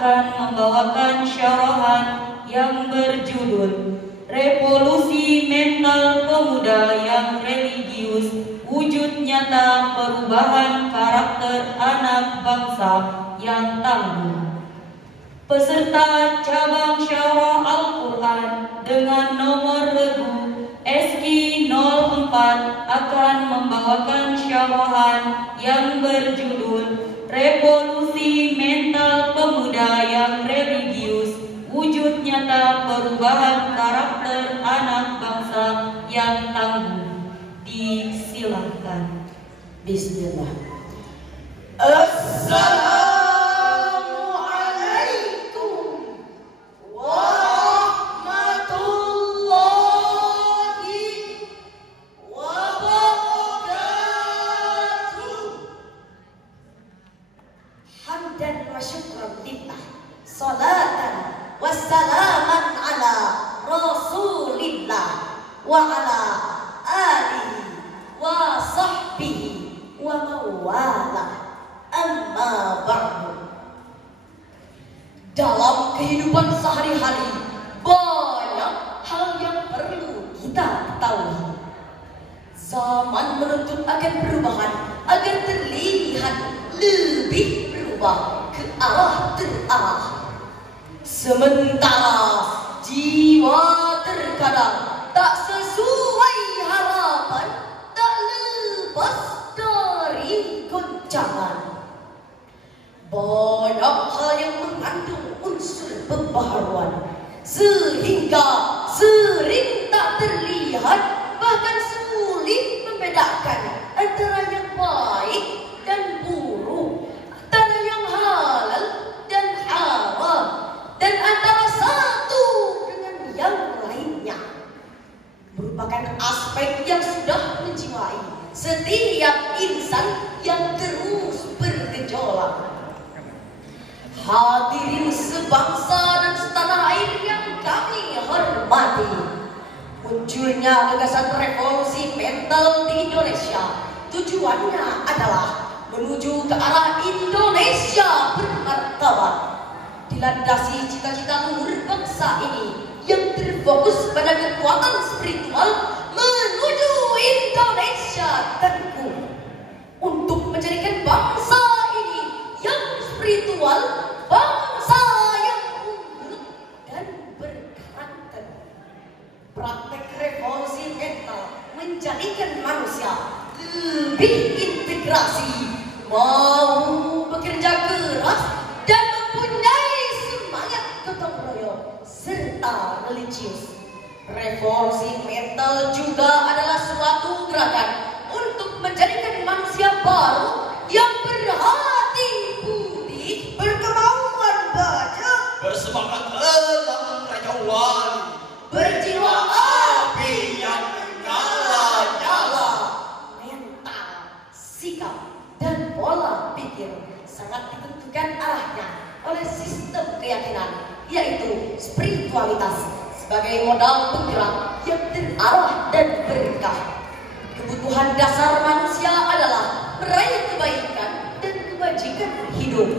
akan membawakan syarahan yang berjudul Revolusi Mental Pemuda yang Religius, Wujud Nyata Perubahan Karakter Anak Bangsa yang Tangguh. Peserta cabang syarah Al-Quran dengan nomor regu SQ04 akan membawakan syarahan yang berjudul Revolusi Mental Pemuda yang Religius, Wujud Nyata Perubahan Karakter Anak Bangsa yang Tangguh. Disilahkan. Bismillah. Assalamualaikum warahmatullahi wabarakatuh. Hamdan wa syukran lillah, salatan wassalaman ala rasulillah wa ala alihi wa sahbihi wa mawalah. Amma ba'du. Dalam kehidupan sehari-hari banyak hal yang perlu kita ketahui. Zaman menuntut akan perubahan agar terlihat lebih berubah ke arah terarah. Sementara jiwa terkadang tak sesuai harapan, tak lepas dari goncangan. Banyak hal yang mengandung unsur pembaharuan sehingga sering tak terlihat, bahkan sulit membedakan antara yang baik dan buruk, antara yang halal dan haram, dan antara satu dengan yang lainnya. Merupakan aspek yang sudah menjiwai setiap insan yang terus bergejolak. Hadirin sebangsa dan setanah air yang kami hormati, munculnya gagasan revolusi mental di Indonesia tujuannya adalah menuju ke arah Indonesia bermartabat, dilandasi cita-cita luhur bangsa ini yang terfokus pada kekuatan spiritual menuju Indonesia tangguh, untuk menjadikan bangsa ini yang spiritual, bangsa yang unggul dan berkarakter. Praktek revolusi mental menjadikan manusia lebih integrasi, mau bekerja keras, dan mempunyai semangat gotong royong serta religius. Revolusi mental juga adalah suatu gerakan untuk menjadikan manusia baru yang berhati budi, berkemauan baca, bersemangat dalam rajauan, berjiwa api yang menyala-nyala. Mental, sikap, dan pola pikir sangat ditentukan arahnya oleh sistem keyakinan, yaitu spiritualitas sebagai modal penggerak yang terarah dan berkah. Kebutuhan dasar manusia adalah meraih kebaikan dan kebajikan hidup,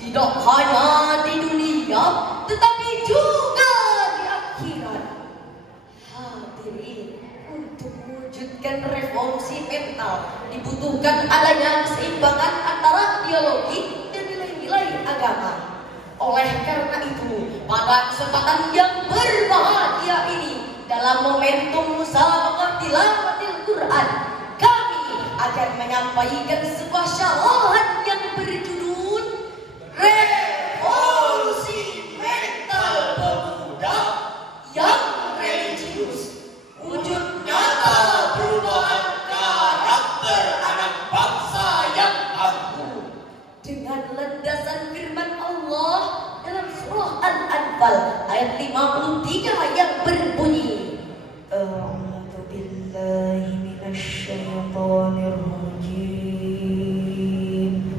tidak hanya di dunia tetapi juga di akhirat. Hadirin, untuk mewujudkan revolusi mental dibutuhkan adanya keseimbangan antara ideologi dan nilai-nilai agama. Oleh karena itu, pada kesempatan yang berbahagia ini, dalam momentum musabaqah tilawatil Quran, kami akan menyampaikan sebuah syarahan yang berjudul Revolusi Mental Pemuda yang Religius, Wujud Nyata Perubahan Karakter Anak Bangsa yang Tangguh. Dengan landasan firman Allah dalam surah Al-Anfal ayat 53 yang berbunyi, A'udzu billahi minasy syaithanir rajim.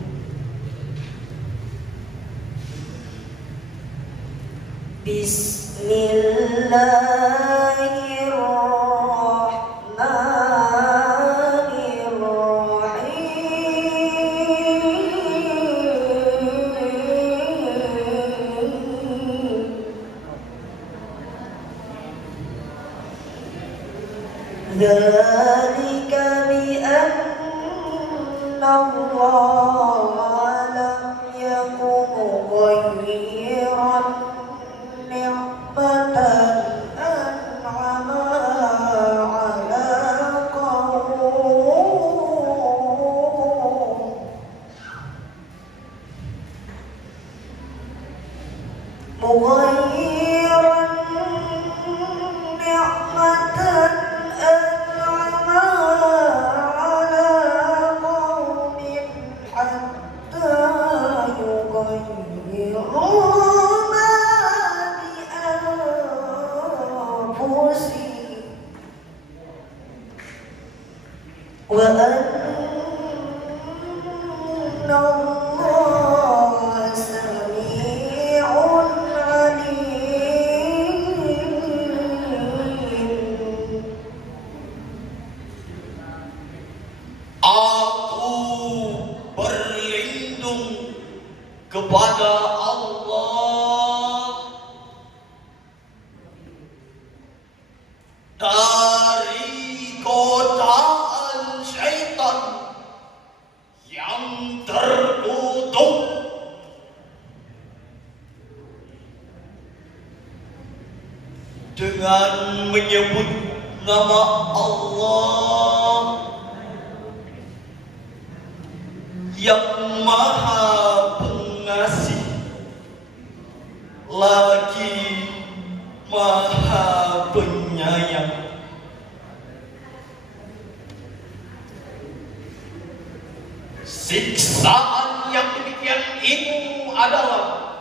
Bismillahirrahmanirrahim. ذلك بأن الله لم يكن مغيرا نعمة أنعمها على قوم مغيرا نعمة أنعمها على قوم حتى يغيروا ما بأنفسهم وأن الله سميع عليم. Aku berlindung kepada Allah dari godaan syaitan yang terkutuk. Dengan menyebut nama Allah yang Maha Pengasih lagi Maha Penyayang. Siksaan yang demikian itu adalah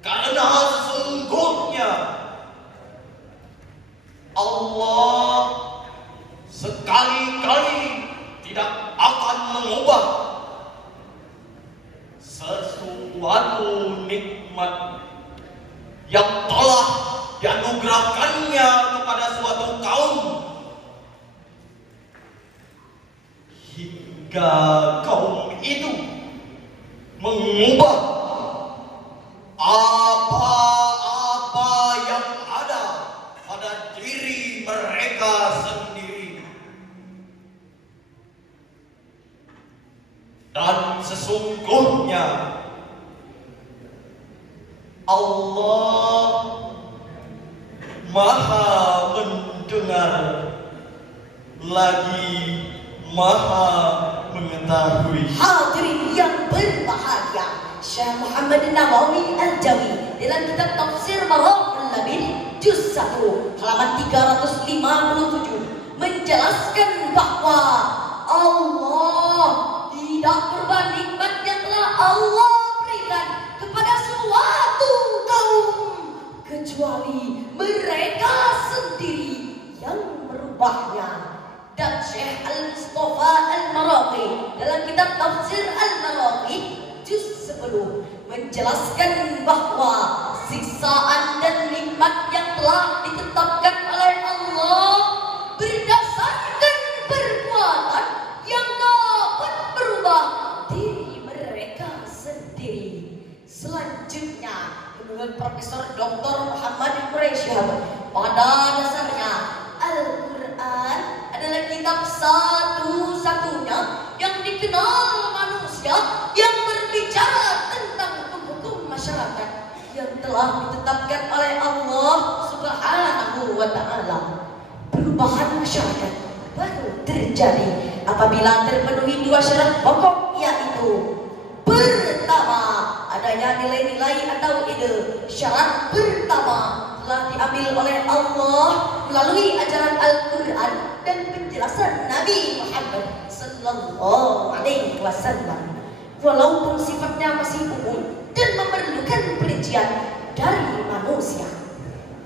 karena sesungguhnya Allah sekali-kali tidak akan mengubah sesuatu nikmat yang telah dianugerahkannya kepada suatu kaum hingga kaum itu mengubah apa-apa yang ada pada diri mereka sendiri. Dan sesungguhnya Allah Maha mendengar lagi Maha mengetahui. Hadirin yang berbahagia, Syekh Muhammad Nawawi Al-Jawi dalam kitab Tafsir Maraqul Labin juz 1 halaman 357 menjelaskan bahwa Allah tidak berbanding nikmat yang telah Allah berikan kepada suatu kaum kecuali mereka sendiri yang merubahnya. Dan Syekh Al-Mustafa Al-Maraqi dalam kitab Tafsir Al-Maraqi juz 10 menjelaskan bahwa siksaan dan nikmat yang telah ditetapkan oleh Allah berdasarkan perbuatan yang dapat berubah diri mereka sendiri. Selanjutnya, menurut Profesor Dr. Muhammad Quraisyhab, pada dasarnya Al-Quran adalah kitab satu-satunya yang dikenal manusia yang berbicara tentang hukum masyarakat yang telah ditetapkan oleh Allah Subhanahu wa Ta'ala. Perubahan masyarakat baru terjadi apabila terpenuhi dua syarat pokok, yaitu pertama, adanya nilai-nilai atau ide. Syarat pertama telah diambil oleh Allah melalui ajaran Al-Quran dan penjelasan Nabi Muhammad Sallallahu Alaihi Wasallam, walaupun sifatnya masih umum dan memerlukan perincian dari manusia.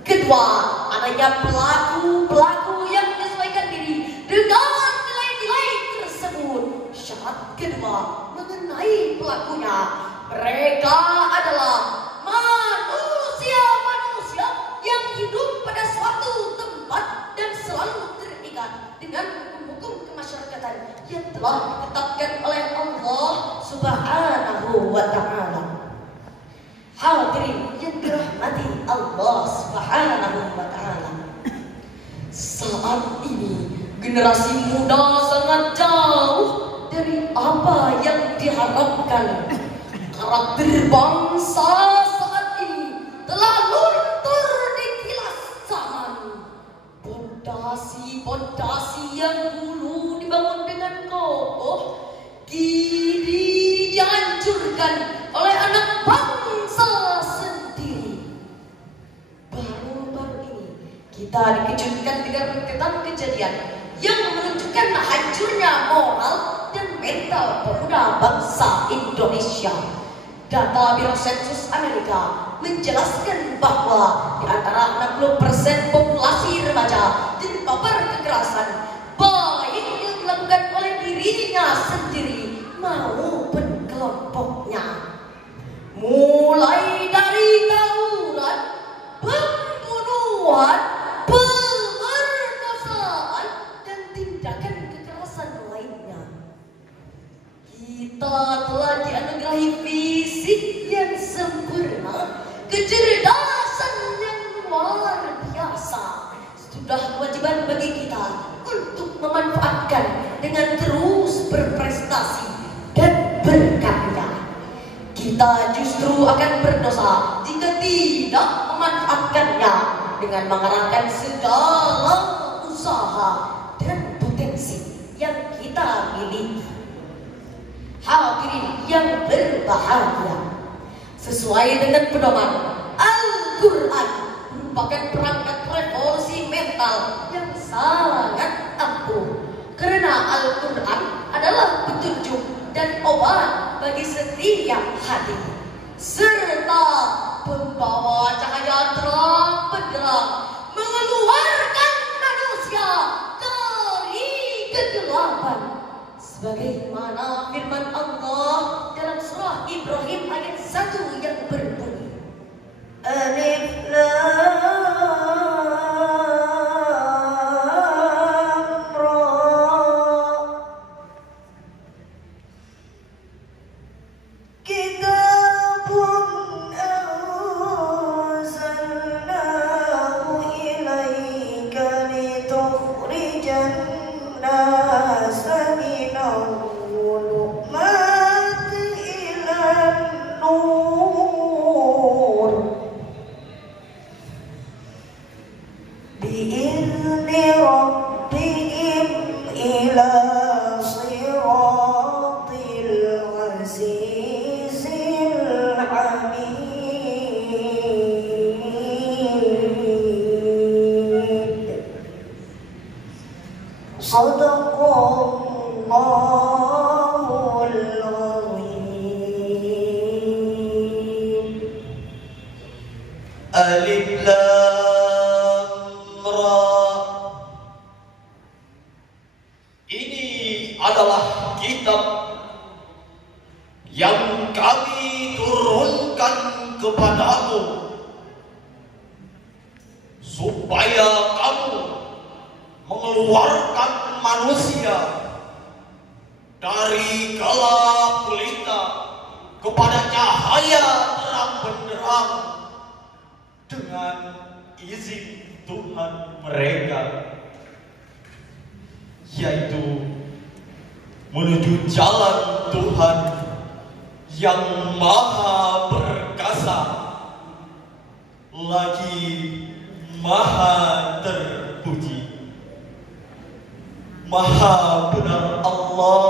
Kedua, adanya pelaku-pelaku yang menyesuaikan diri dengan nilai-nilai tersebut. Syarat kedua mengenai pelakunya, mereka adalah manusia-manusia yang hidup pada suatu tempat dan selalu terikat dengan hukum kemasyarakatan yang telah ditetapkan oleh Allah Subhanahu wa Ta'ala. Hadirin yang dirahmati Allah Subhanahu wa Ta'ala, Saat ini generasi muda sangat jauh dari apa yang diharapkan. Karakter bangsa saat ini telah luntur di kilas zaman. Pondasi yang dulu dibangun dengan kokoh kini dihancurkan oleh anak bangsa sendiri. Baru-baru ini kita dikejutkan dengan rentetan kejadian yang menunjukkan hancurnya moral dan mental pemuda bangsa Indonesia. Data Biro Sensus Amerika menjelaskan bahwa di antara 60% populasi remaja terpapar kekerasan, baik yang dilakukan oleh dirinya sendiri maupun kelompoknya. Mulai dari tawuran, pembunuhan, pemerkosaan, dan tindakan kekerasan lainnya. Kita telah dianugerahi fisik yang sempurna, kecerdasan yang luar biasa. Sudah kewajiban bagi kita untuk memanfaatkan dengan terus berprestasi dan berkarya. Kita justru akan berdosa jika tidak memanfaatkannya dengan mengarahkan segala usaha dan potensi yang kita miliki. Hadirin yang berbahagia, sesuai dengan pedoman Al-Quran merupakan perangkat revolusi mental yang sangat ampuh, karena Al-Quran adalah petunjuk dan obat bagi setiap hati, serta pembawa cahaya terang benderang mengeluarkan manusia dari kegelapan, sebagaimana firman Allah dalam surah Ibrahim ayat 1 yang berbunyi Alif Lam Ra. Ini adalah kitab yang kami turunkan kepadamu supaya kamu mengeluarkan manusia dari gelap gulita kepada cahaya terang benderang dengan izin Tuhan mereka, yaitu menuju jalan Tuhan yang maha perkasa lagi maha terpuji. Maha benar Allah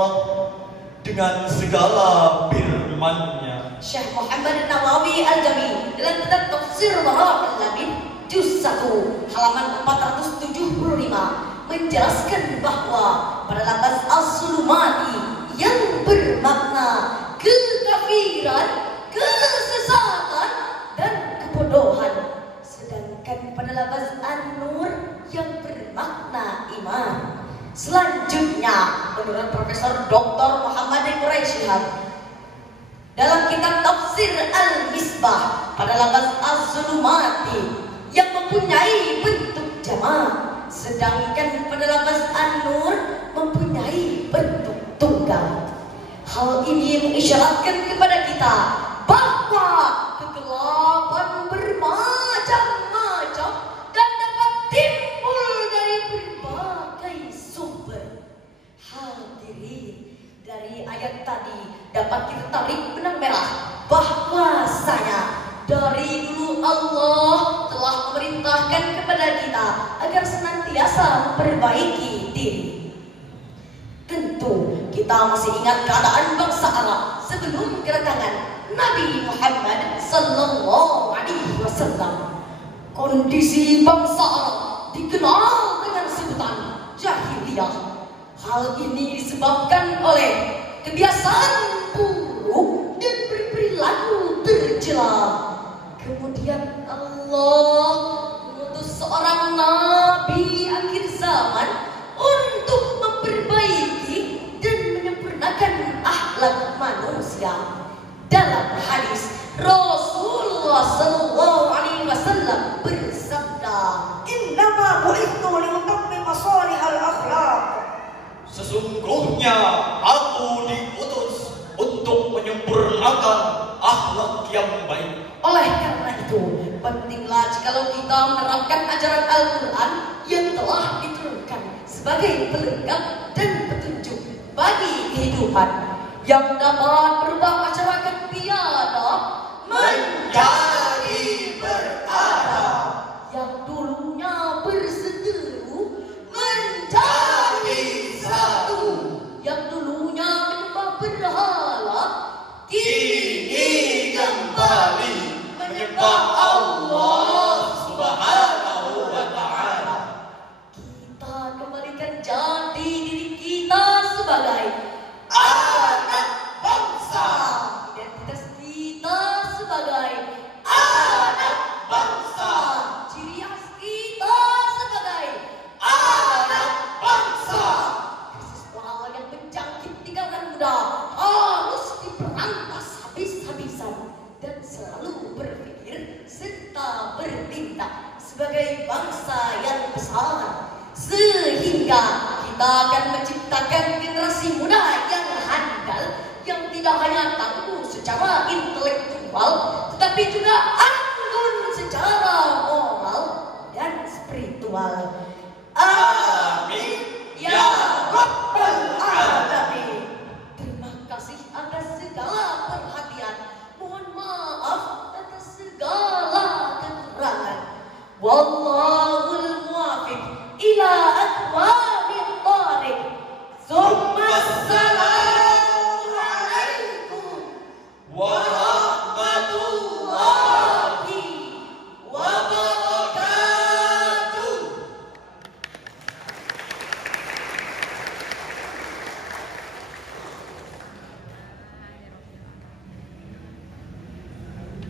dengan segala firman-Nya. Syekh Muhammad Nawawi Al-Jami dalam kitab Tafsir Waraq Al-Labid Juz 1 halaman 475 menjelaskan bahwa pada lafaz as-sulumati yang bermakna kekafiran, kesesatan, dan kebodohan, sedangkan pada lafaz an-nur yang bermakna iman. Selanjutnya, menurut Profesor Dr. Muhammad Quraisy dalam kitab Tafsir Al-Misbah pada lafaz az-zulumati yang mempunyai bentuk jamak, sedangkan pada lafaz an-nur mempunyai bentuk tunggal. Hal ini mengisyaratkan kepada kita bahwa kegelapan bermacam-macam dan dapat timbul dari dapat kita tarik benang merah bahwasanya dari dulu Allah telah memerintahkan kepada kita agar senantiasa memperbaiki diri. Tentu kita masih ingat keadaan bangsa Arab sebelum kedatangan Nabi Muhammad sallallahu alaihi wasallam. Kondisi bangsa Arab dikenal dengan sebutan jahiliyah. Hal ini disebabkan oleh kebiasaan buruk dan berperilaku tercela. Kemudian Allah mengutus seorang nabi akhir zaman untuk memperbaiki dan menyempurnakan akhlak manusia. Dalam hadis Rasulullah sallallahu alaihi wasallam bersabda, Innama bu'ithu liutammima salihal akhlaq. Sesungguhnya aku diutus untuk menyempurnakan akhlak yang baik. oleh karena itu pentinglah jikalau kita menerapkan ajaran Al-Quran yang telah diturunkan sebagai pelengkap dan petunjuk bagi kehidupan yang dapat merubah masyarakat biadab Menjadi beradab. yang dulunya berseteru Menjadi satu. yang dulunya menyembah berhala Kini kembali menyembah Allah Subhanahu wa ta'ala. kita kembalikan jati diri kita sebagai Anak bangsa. identitas kita sebagai Anak bangsa. ciri khas kita sebagai Anak bangsa. siswa yang menjangkit di kalangan muda harus diperantas habis-habisan dan selalu berpikir serta bertindak sebagai bangsa yang besar sehingga kita akan menciptakan generasi muda yang handal yang tidak hanya tangguh secara intelektual tetapi juga anggun secara moral dan spiritual. Amin ya rabbal alamin. Terima kasih atas segala perhatian. Mohon maaf atas segala kekurangan. Wallahul muwaffiq ila aqwamit thariq. Tsumma assalamu alaikum Wa